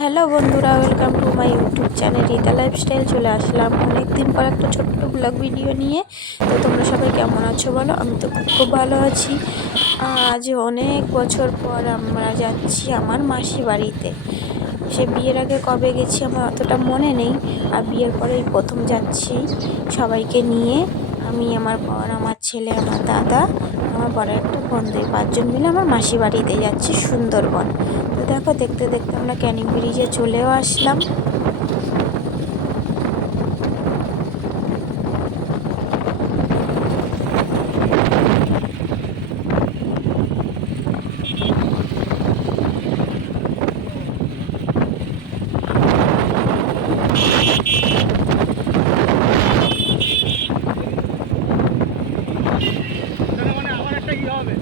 Hello বন্ধুরা, welcome to my YouTube channel Rita lifestyle. চলে আসলাম অনেক দিন পর একটা ছোট্ট ব্লগ ভিডিও নিয়ে। তো তোমরা সবাই কেমন আছো বলো? আমি তো খুব ভালো আছি। আজ অনেক বছর পর আমরা যাচ্ছি আমার মাসি বাড়িতে। সে বিয়ের আগে কবে গেছি আমার অতটা মনে নেই। আর বিয়ের পরেই প্রথম যাচ্ছি সবাইকে নিয়ে। আমি, আমার বর, আমার ছেলে, আমার দাদা, আমার বড় একটা বন্ধু। পাঁচজন মিলে আমার মাসি বাড়িতে যাচ্ছি সুন্দরবন। দেখো দেখতে দেখতে আমরা ক্যানিং ব্রিজে চলেও আসলাম এখানে মানে আবার একটা ইয়ে হবে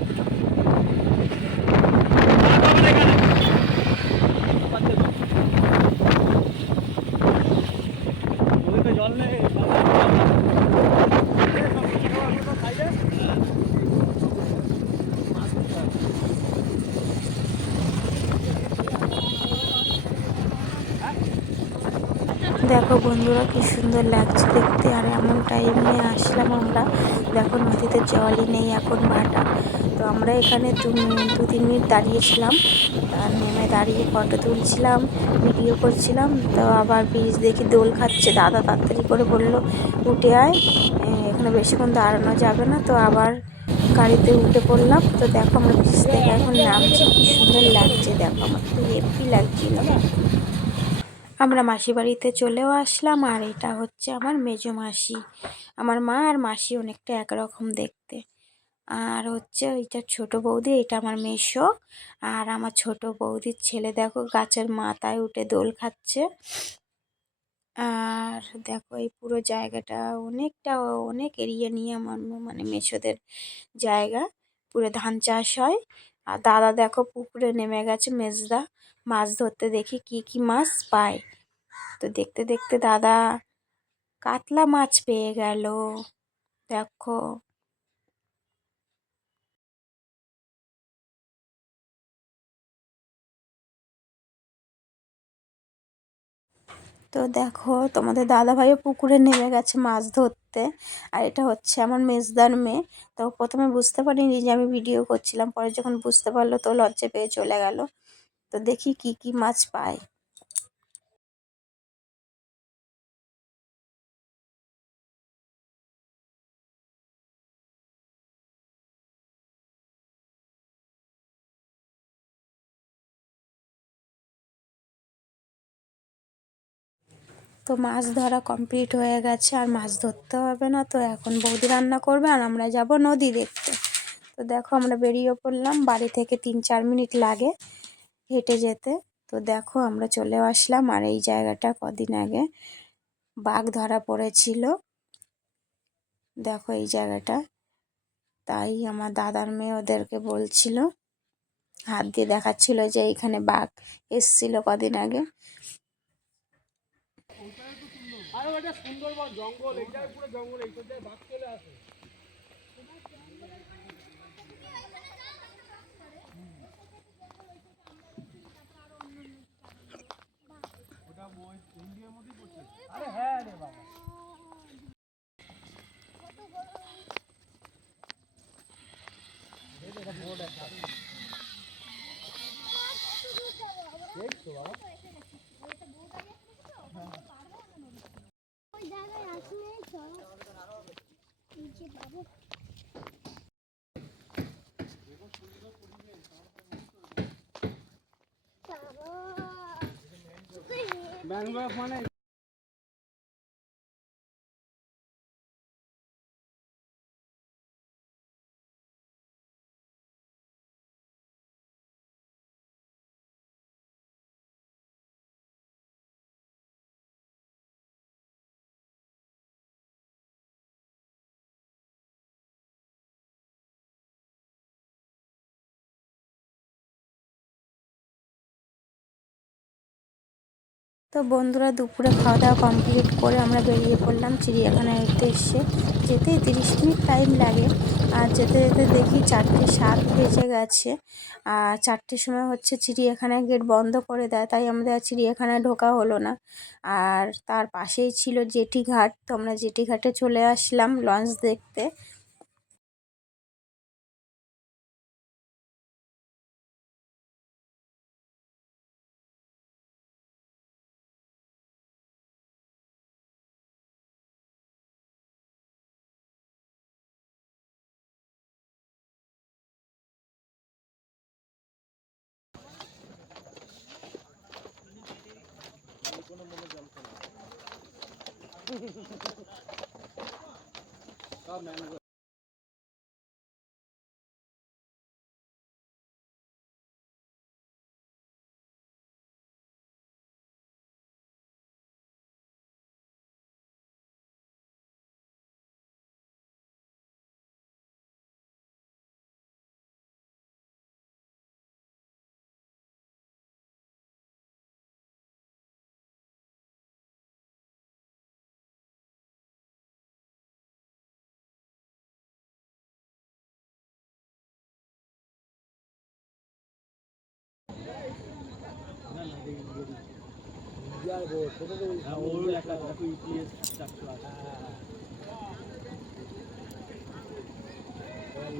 নদীতে জল নেই দেখো বন্ধুরা কি সুন্দর লাগছে দেখতে, আর এমন টাইমে আসলাম আমরা। দেখো নদীতে জলই নেই এখন ভাটা। তো আমরা এখানে দু তিন মিনিট দাঁড়িয়েছিলাম। তার নেমে দাঁড়িয়ে ফটো তুলছিলাম ভিডিও করছিলাম। তো আবার ব্রিজ দেখি দোল খাচ্ছে। দাদা তাড়াতাড়ি করে বলল, উঠে আয়। এখানে বেশিক্ষণ দাঁড়ানো যাবে না। তো আবার গাড়িতে উঠে পড়লাম। তো দেখো আমরা ব্রিজ থেকে এখন নামছি। কি সুন্দর লাগছে দেখো, আমার তো হেপি লাগছিল। আমরা মাসি বাড়িতে চলেও আসলাম, আর এটা হচ্ছে আমার মেজো মাসি। আমার মা আর মাসি অনেকটা একরকম দেখতে। আর হচ্ছে ওইটা ছোট বৌদি, এটা আমার মেশো আর আমার ছোট বৌদির ছেলে দেখো গাছের মাথায় উঠে দোল খাচ্ছে। আর দেখো এই পুরো জায়গাটা অনেকটা, অনেক এরিয়া নিয়ে আমার মানে মেশোদের জায়গা। পুরো ধান চাষ হয়। আর দাদা দেখো পুকুরে নেমে গেছে, মেজদা। মাছ ধরতে দেখি কি কি মাছ পায়। তো দেখতে দেখতে দাদা কাতলা মাছ পেয়ে গেল। দেখো। তো দেখো, তোমাদের দাদা ভাইও পুকুরে নেমে গেছে মাছ ধরতে। আর এটা হচ্ছে আমার মেজদার মেয়ে। তো প্রথমে বুঝতে পারিনি যে আমি ভিডিও করছিলাম, পরে যখন বুঝতে পারল তো লজ্জা পেয়ে চলে গেল। তো দেখি কি কি মাছ পায়। তো মাছ ধরা কমপ্লিট হয়ে গেছে, আর মাছ ধরতে হবে না। তো এখন বৌদি রান্না করবে, আর আমরা যাব নদী দেখতে। তো দেখো আমরা বেরিয়ে পড়লাম, বাড়ি থেকে তিন চার মিনিট লাগে হেঁটে যেতে। তো দেখো আমরা চলে আসলাম, আর এই জায়গাটা কদিন আগে বাঘ ধরা পড়েছিল। দেখো এই জায়গাটা। তাই আমার দাদার মেয়ে ওদেরকে বলছিল, হাত দিয়ে দেখাচ্ছিল যে এইখানে বাঘ এসছিল কদিন আগে। আরে ওটা সুন্দরবন জঙ্গল এইটাই পুরো জঙ্গল এই সব বাঘ চলে আসে। ওটা ইন্ডিয়ার মধ্যেই পড়ছে। আরে ওই জায়গায় আসলে চল নিচে যাব ব্যাঙ্গালোর মানে তো বন্ধুরা দুপুরে খাওয়া দাওয়া কমপ্লিট করে আমরা বেরিয়ে পড়লাম চিড়িয়াখানার উদ্দেশ্যে যেতেই তিরিশ মিনিট টাইম লাগে। আর যেতে যেতে দেখি চারটে সাত বেজে গেছে। আর চারটের সময় হচ্ছে চিড়িয়াখানায় গেট বন্ধ করে দেয়, তাই আমাদের আর চিড়িয়াখানায় ঢোকা হলো না। আর তার পাশেই ছিল জেটি ঘাট। তো আমরা জেটি ঘাটে চলে আসলাম লঞ্চ দেখতে। Con này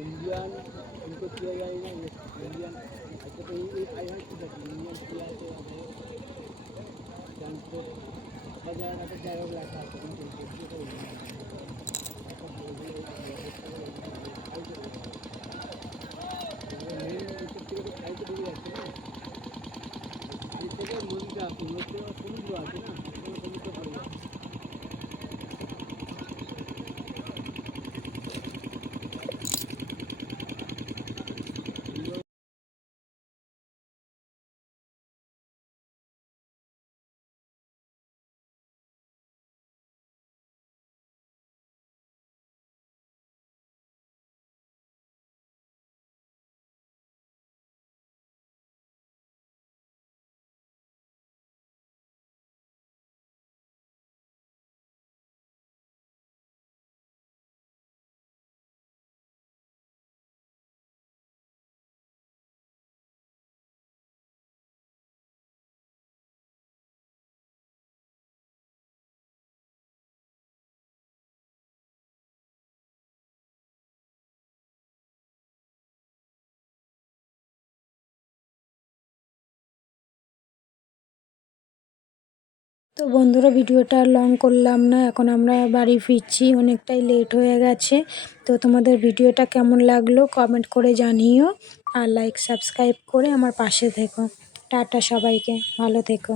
ইন্ডিয়ান কিন্তু কি জানি না ইন্ডিয়ান আজকে তো এই আই হয় ঠিক আছে ইন্ডিয়ান কি আছে ট্রান্সপোর্ট বাজার একটা জায়গা লেখা আছে কিন্তু সেটা ইন্ডিয়ান নদীটা আছে নদীতে সমুদ্র আছে তো বন্ধুরা, ভিডিওটা লং করলাম না। এখন আমরা বাড়ি ফিরছি, অনেকটাই লেট হয়ে গেছে। তো তোমাদের ভিডিওটা কেমন লাগল কমেন্ট করে জানিও। আর লাইক সাবস্ক্রাইব করে আমার পাশে থেকো। টাটা সবাইকে, ভালো থেকো।